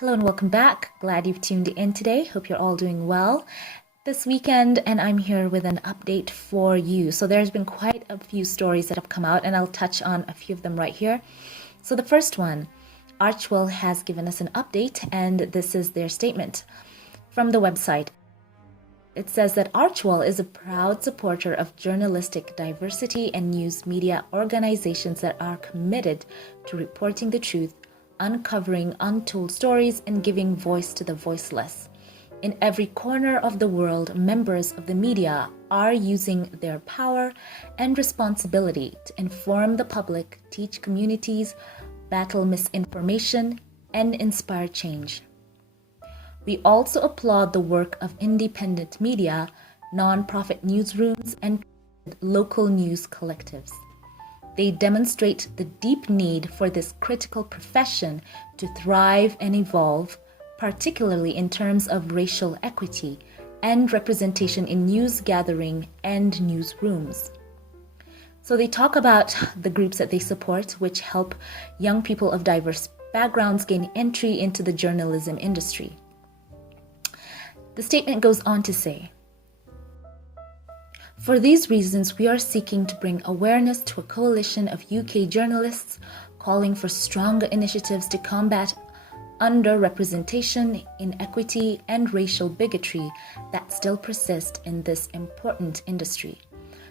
Hello and welcome back. Glad you've tuned in today. Hope you're all doing well this weekend, and I'm here with an update for you. So there's been quite a few stories that have come out, and I'll touch on a few of them right here. So the first one, Archewell has given us an update, and this is their statement from the website. It says that Archewell is a proud supporter of journalistic diversity and news media organizations that are committed to reporting the truth, uncovering untold stories, and giving voice to the voiceless. In every corner of the world, members of the media are using their power and responsibility to inform the public, teach communities, battle misinformation, and inspire change. We also applaud the work of independent media, non-profit newsrooms, and local news collectives. They demonstrate the deep need for this critical profession to thrive and evolve, particularly in terms of racial equity and representation in news gathering and newsrooms. So they talk about the groups that they support, which help young people of diverse backgrounds gain entry into the journalism industry. The statement goes on to say, "For these reasons, we are seeking to bring awareness to a coalition of UK journalists calling for stronger initiatives to combat underrepresentation, inequity, and racial bigotry that still persist in this important industry."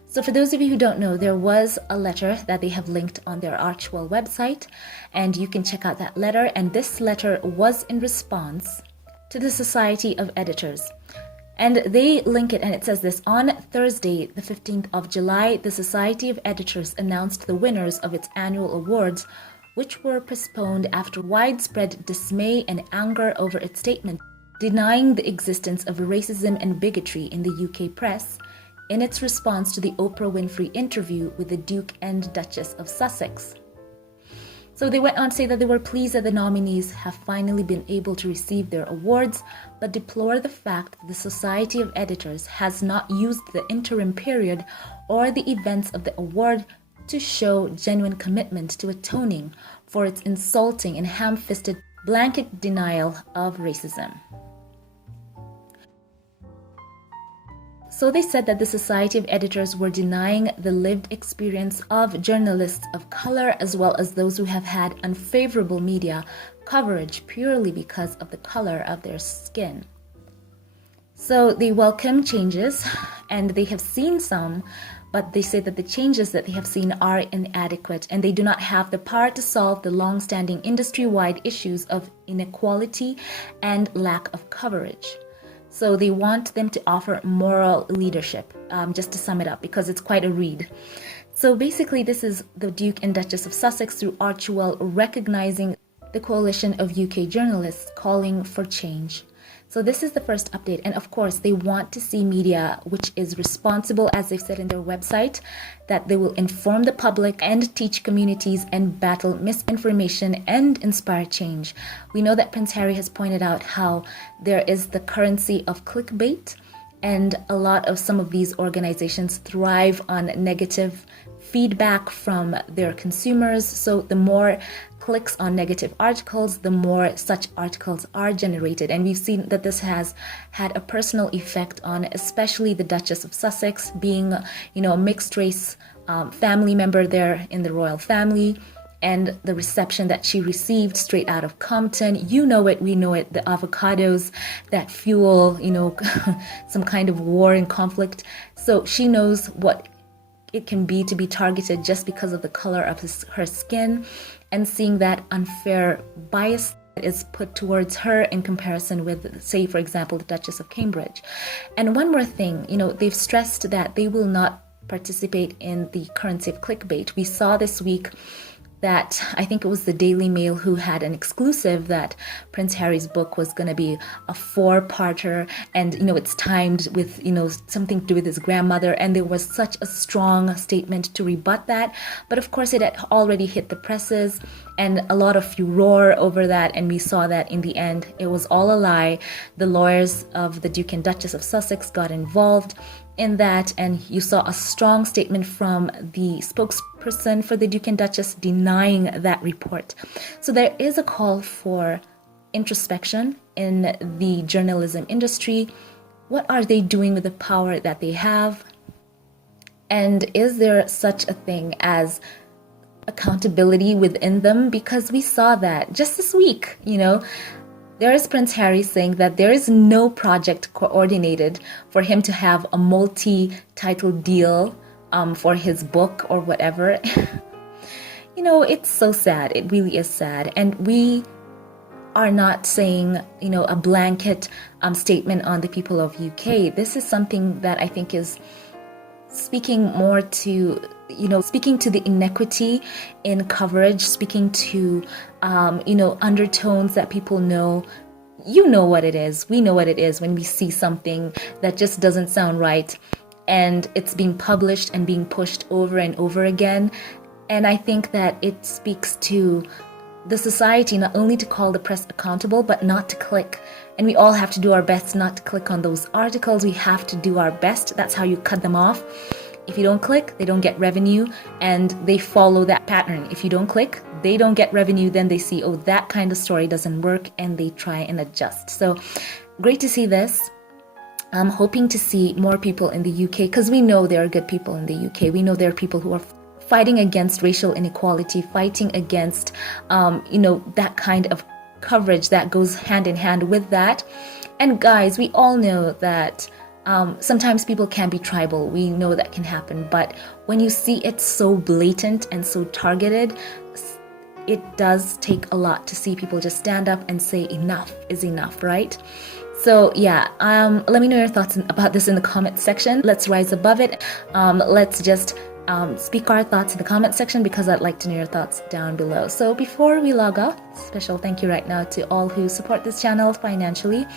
So for those of you who don't know, there was a letter that they have linked on their Archewell website, and you can check out that letter. And this letter was in response to the Society of Editors. And they link it, and it says this: "On Thursday, the 15th of July, the Society of Editors announced the winners of its annual awards, which were postponed after widespread dismay and anger over its statement denying the existence of racism and bigotry in the UK press in its response to the Oprah Winfrey interview with the Duke and Duchess of Sussex." So they went on to say that they were pleased that the nominees have finally been able to receive their awards, but deplore the fact that the Society of Editors has not used the interim period or the events of the award to show genuine commitment to atoning for its insulting and ham-fisted blanket denial of racism. So they said that the Society of Editors were denying the lived experience of journalists of color, as well as those who have had unfavorable media coverage purely because of the color of their skin. So they welcome changes, and they have seen some, but they say that the changes that they have seen are inadequate, and they do not have the power to solve the long-standing industry-wide issues of inequality and lack of coverage. So they want them to offer moral leadership, just to sum it up, because it's quite a read. So basically, this is the Duke and Duchess of Sussex through Archewell recognizing the coalition of UK journalists calling for change. So this is the first update, and of course they want to see media which is responsible, as they've said in their website, that they will inform the public and teach communities and battle misinformation and inspire change. We know that Prince Harry has pointed out how there is the currency of clickbait, and a lot of some of these organizations thrive on negative feedback from their consumers. So the more clicks on negative articles, the more such articles are generated. And we've seen that this has had a personal effect on especially the Duchess of Sussex, being, a mixed race family member there in the royal family, and the reception that she received straight out of Compton. You know it, we know it, the avocados that fuel, some kind of war and conflict. So she knows what it can be to be targeted just because of the color of her skin, and seeing that unfair bias that is put towards her in comparison with, say, for example, the Duchess of Cambridge. And one more thing, they've stressed that they will not participate in the currency of clickbait. We saw this week that I think it was the Daily Mail who had an exclusive that Prince Harry's book was going to be a 4-parter, and it's timed with something to do with his grandmother, and there was such a strong statement to rebut that. But of course it had already hit the presses, and a lot of furor over that, and we saw that in the end it was all a lie. The lawyers of the Duke and Duchess of Sussex got involved in that, and you saw a strong statement from the spokesperson for the Duke and Duchess denying that report. So there is a call for introspection in the journalism industry. What are they doing with the power that they have? And is there such a thing as accountability within them? Because we saw that just this week, there is Prince Harry saying that there is no project coordinated for him to have a multi-title deal for his book or whatever. It's so sad. It really is sad. And we are not saying, a blanket statement on the people of UK. This is something that I think is speaking more to, speaking to the inequity in coverage, speaking to, undertones that people know. You know what it is. We know what it is when we see something that just doesn't sound right and it's being published and being pushed over and over again. And I think that it speaks to the society not only to call the press accountable, but not to click. And we all have to do our best not to click on those articles. We have to do our best. That's how you cut them off. If you don't click, they don't get revenue, and they follow that pattern. If you don't click, they don't get revenue. Then they see, oh, that kind of story doesn't work, and they try and adjust. So great to see this. I'm hoping to see more people in the UK, because we know there are good people in the UK. We know there are people who are fighting against racial inequality, fighting against, that kind of coverage that goes hand in hand with that. And guys, we all know that sometimes people can be tribal. We know that can happen. But when you see it so blatant and so targeted, it does take a lot to see people just stand up and say enough is enough, right? So yeah, let me know your thoughts about this in the comment section. Let's rise above it. Let's just speak our thoughts in the comment section, because I'd like to know your thoughts down below. So before we log off, special thank you right now to all who support this channel financially.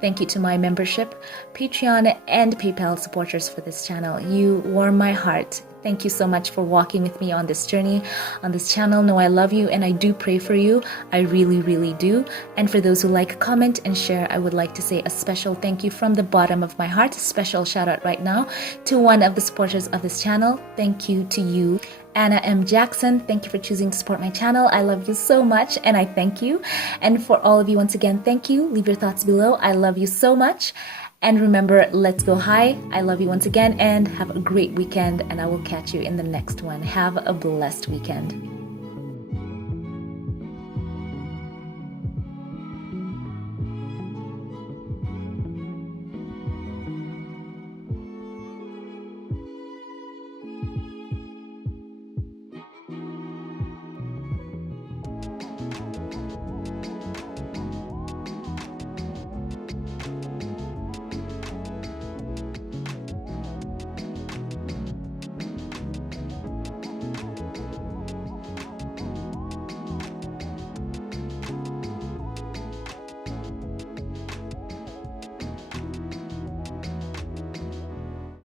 Thank you to my membership, Patreon, and PayPal supporters for this channel. You warm my heart. Thank you so much for walking with me on this journey, on this channel. Know I love you and I do pray for you. I really, really do. And for those who like, comment, and share, I would like to say a special thank you from the bottom of my heart. A special shout out right now to one of the supporters of this channel. Thank you to you, Anna M. Jackson. Thank you for choosing to support my channel. I love you so much and I thank you. And for all of you, once again, thank you. Leave your thoughts below. I love you so much. And remember, let's go high. I love you once again, and have a great weekend, and I will catch you in the next one. Have a blessed weekend.